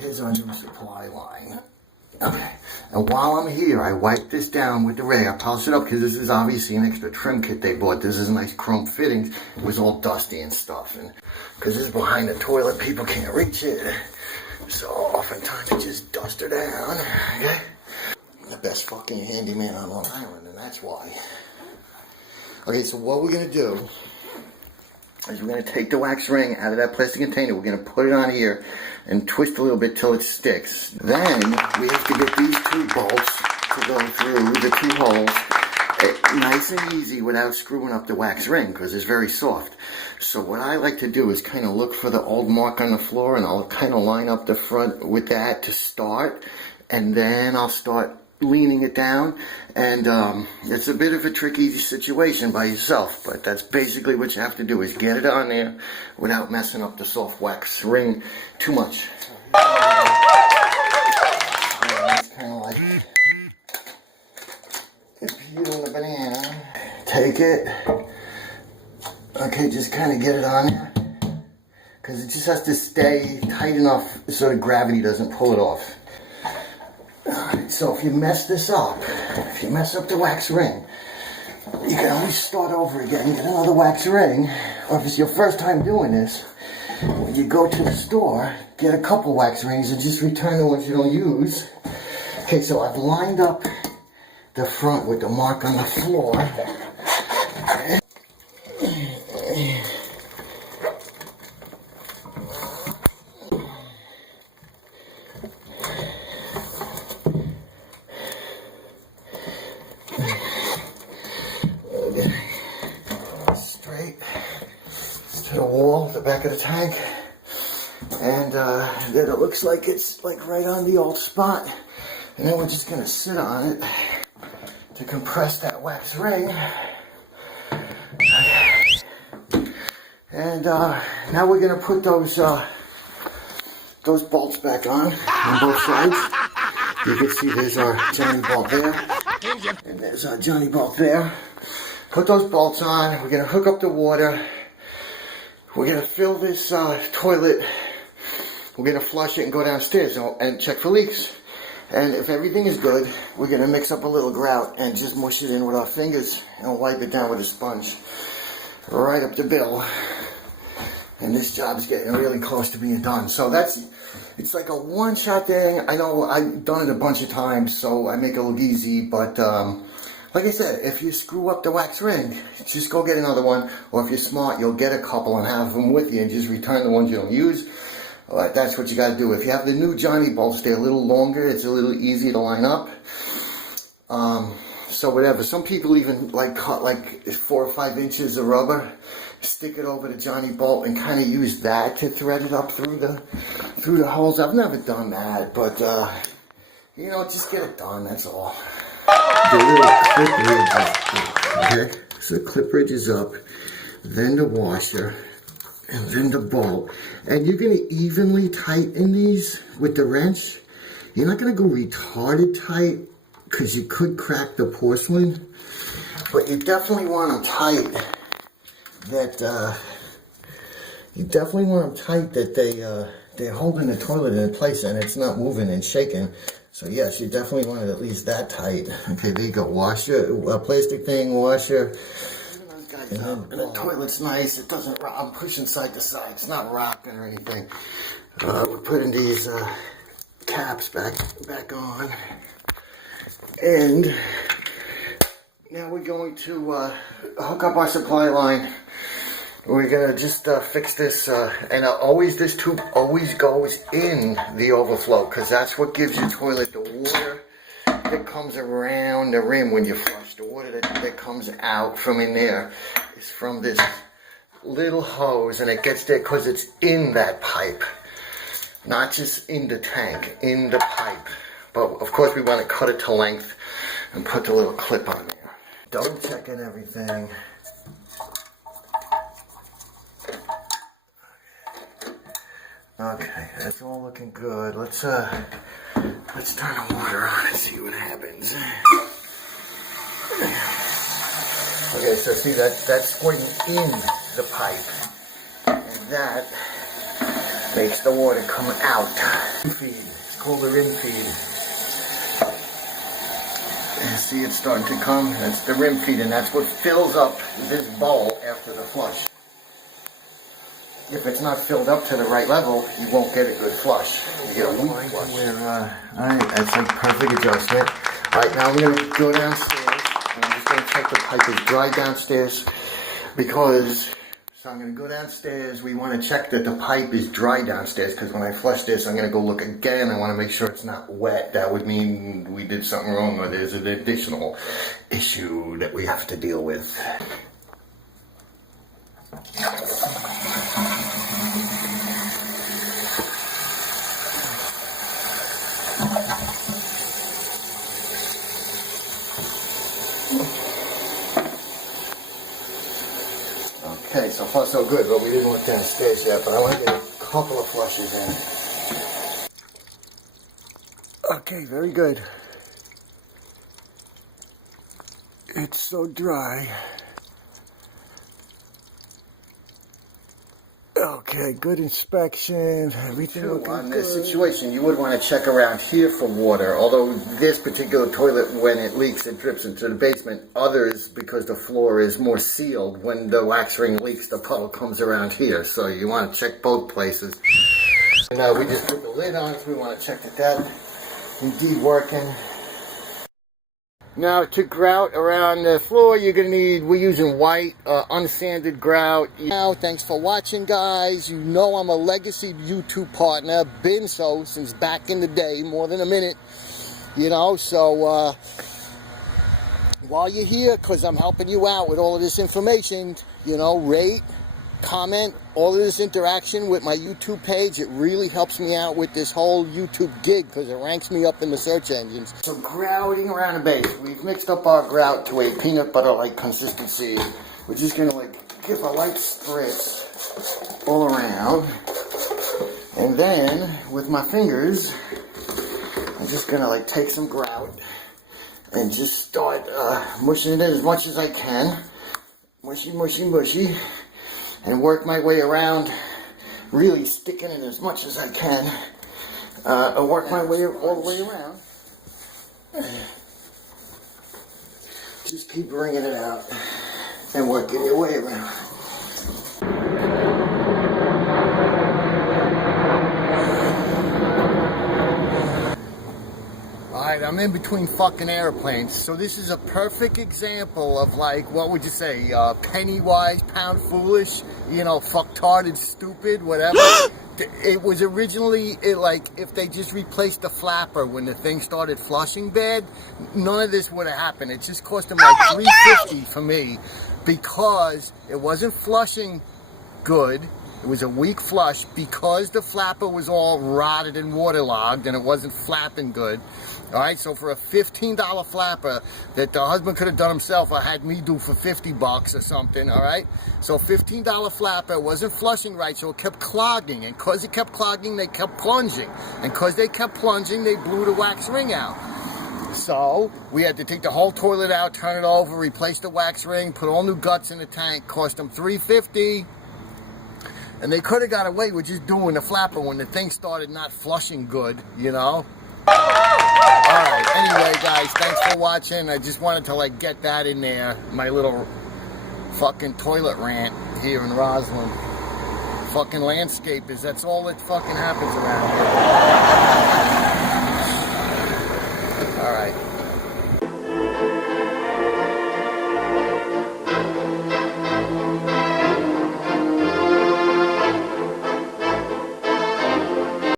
Here's our new supply line. Okay, and while I'm here, I wipe this down with the ray. I polish it up because this is obviously an extra trim kit they bought. This is nice chrome fittings. It was all dusty and stuff, and because this is behind the toilet, people can't reach it. So oftentimes you just dust her down. Okay, the best fucking handyman on Long Island, and that's why. Okay, so what we're gonna do is we're gonna take the wax ring out of that plastic container. We're gonna put it on here and twist a little bit till it sticks. Then we have to get these two bolts to go through the two holes nice and easy without screwing up the wax ring because it's very soft. So what I like to do is kind of look for the old mark on the floor, and I'll kind of line up the front with that to start, and then I'll start leaning it down. And it's a bit of a tricky situation by yourself, but that's basically what you have to do, is get it on there without messing up the soft wax ring too much. It's kind of like peeling a banana. Take it. Okay, just kind of get it on there, because it just has to stay tight enough so the gravity doesn't pull it off. Alright, so if you mess this up, if you mess up the wax ring, you can always start over again, get another wax ring, or if it's your first time doing this, when you go to the store, get a couple wax rings and just return the ones you don't use. Okay, so I've lined up the front with the mark on the floor. Straight to the wall, the back of the tank, and then it looks like it's like right on the old spot, and then we're just gonna sit on it to compress that wax ring. And now we're gonna put those bolts back on both sides. You can see there's our Johnny bolt there, and there's our Johnny bolt there. Put those bolts on. We're gonna hook up the water. We're gonna fill this toilet. We're gonna flush it and go downstairs and check for leaks. And if everything is good, we're gonna mix up a little grout and just mush it in with our fingers and wipe it down with a sponge. Right up the bill. And this job's getting really close to being done. So it's like a one-shot thing. I know I've done it a bunch of times, so I make it look easy, but like I said, if you screw up the wax ring, just go get another one, or if you're smart, you'll get a couple and have them with you and just return the ones you don't use. That's what you got to do. If you have the new Johnny bolts, they're a little longer, it's a little easier to line up. So whatever. Some people even cut like 4 or 5 inches of rubber, stick it over the Johnny bolt, and kind of use that to thread it up through the holes. I've never done that, but you know, just get it done. That's all. The little clip ridge is up. Okay, so the clip ridge is up, then the washer, and then the bolt. And you're gonna evenly tighten these with the wrench. You're not gonna go retarded tight, because you could crack the porcelain, but you definitely want them tight. They're holding the toilet in place and it's not moving and shaking. So yes, you definitely want it at least that tight. Okay, there you go. Washer, plastic thing, washer. And the toilet's nice. It doesn't rock. I'm pushing side to side. It's not rocking or anything. We're putting these caps back on. And now we're going to hook up our supply line. We're gonna just fix this, and this tube always goes in the overflow, because that's what gives your toilet the water that comes around the rim when you flush. The water that comes out from in there is from this little hose, and it gets there because it's in that pipe, not just in the tank, in the pipe. But of course we want to cut it to length and put the little clip on there. Double checking everything. Okay, that's all looking good. Let's turn the water on and see what happens. Okay, so see that's squirting in the pipe, and that makes the water come out. Feed. It's called the rim feed. And see it's starting to come? That's the rim feed, and that's what fills up this bowl after the flush. If it's not filled up to the right level, you won't get a good flush. You get a weak flush. Alright, that's like perfect adjustment. Alright, now I'm going to go downstairs. And I'm just going to check the pipe is dry downstairs. Because, so I'm going to go downstairs. We want to check that the pipe is dry downstairs. Because when I flush this, I'm going to go look again. I want to make sure it's not wet. That would mean we did something wrong or there's an additional issue that we have to deal with. Okay, so far so good, but we didn't look downstairs yet, but I want to get a couple of flushes in. Okay, very good. It's so dry. Okay, good inspection. Everything looking good. On this situation, you would want to check around here for water. Although this particular toilet, when it leaks, it drips into the basement. Others, because the floor is more sealed, when the wax ring leaks, the puddle comes around here. So you want to check both places. And we just put the lid on, so we want to check that that's indeed working. Now to grout around the floor, you're going to need, we're using white, unsanded grout. Now, thanks for watching, guys. You know I'm a legacy YouTube partner. Been so since back in the day, more than a minute. You know, so while you're here, because I'm helping you out with all of this information, you know, rate, comment, all of this interaction with my YouTube page. It really helps me out with this whole YouTube gig because it ranks me up in the search engines. So grouting around the base. We've mixed up our grout to a peanut butter-like consistency. We're just going to like give a light spritz all around. And then with my fingers, I'm just going to like take some grout and just start mushing it in as much as I can. Mushy, mushy, mushy. And work my way around, really sticking it as much as I can. Work my way all the way around. Just keep bringing it out and working your way around. Alright, I'm in between fucking airplanes, so this is a perfect example of like, what would you say, penny wise, pound foolish, you know, fucktarded, stupid, whatever. It was originally, like, if they just replaced the flapper when the thing started flushing bad, none of this would have happened. It just cost them like $3.50 for me, because it wasn't flushing good. It was a weak flush because the flapper was all rotted and waterlogged and it wasn't flapping good. Alright, so for a $15 flapper that the husband could have done himself or had me do for $50 or something, alright? So $15 flapper wasn't flushing right, so it kept clogging. And because it kept clogging, they kept plunging. And because they kept plunging, they blew the wax ring out. So we had to take the whole toilet out, turn it over, replace the wax ring, put all new guts in the tank, cost them $3.50. And they could have got away with just doing the flapper when the thing started not flushing good, you know? Alright, anyway guys, thanks for watching. I just wanted to like get that in there. My little fucking toilet rant here in Roslyn. Fucking landscapers, that's all that fucking happens around here. Alright.